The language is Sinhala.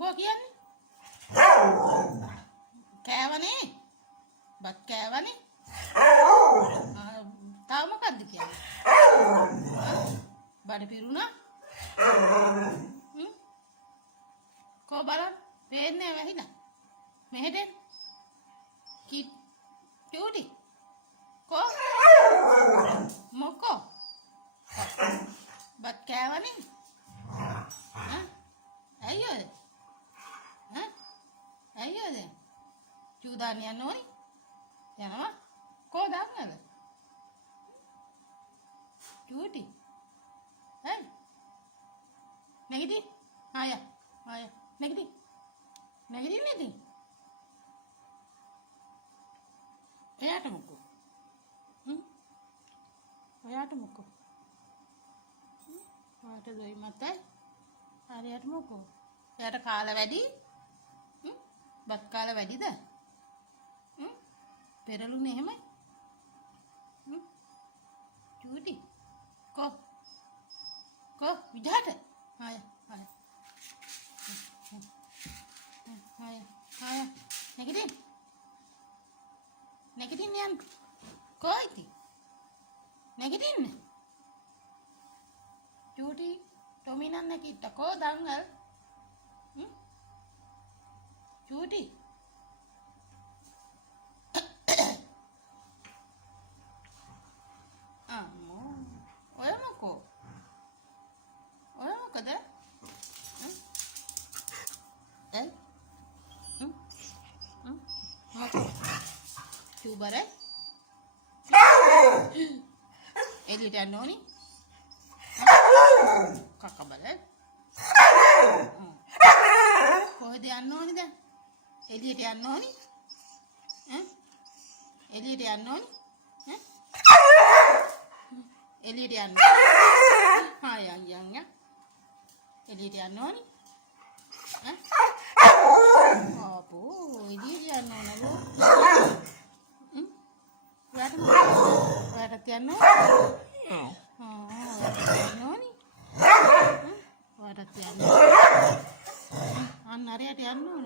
මොකෝ කියන්නේ? කෑවනේ? බත් කෑවනේ? තව මොකද්ද කියන්නේ? බඩ පිරුණා? කෝ බලන්න පේන්නේ වැහිලා. මෙහෙට චූටි කෝ මොකෝ බත් කෑවනේ? අයියෝද? අයියෝද? චූදාන් යන්න ඕනි? යනවා? කෝ දාන්නද? චූටි හරි නැගිටින් ආය නැගිටින් නැගිටින් එයාට මොකෝ ඔයාට මොකෝ ඔයාට දොයි මතයි හරියට මොකෝ එයාට කාලා වැඩි බත් කාලා වැඩිද පෙරළුනේ එහෙමයි චූටි කෝ විජාට ආය නැගිටින් යන්න කොයිති නැගිටින්න චූටි ටොමි නන්න කිට්ට කෝ දංගල් චූටි ඔය මොකෝ ඔය මොකද චූබරයි එළියට යන්න ඕනි කක්ක බලන්න කොහෙද යන්න ඕනි දැන් එළියට යන්න ඕනි එළියට යන්න ඕනි එළියට යන්න යන් එළියට යන්න ඕනි අපෝ එළියට යන්න ඕනලු ඔයාටත් යන්න ඕනි ඔයාටත් යන්න අන්න අරයට යන්න ඕනි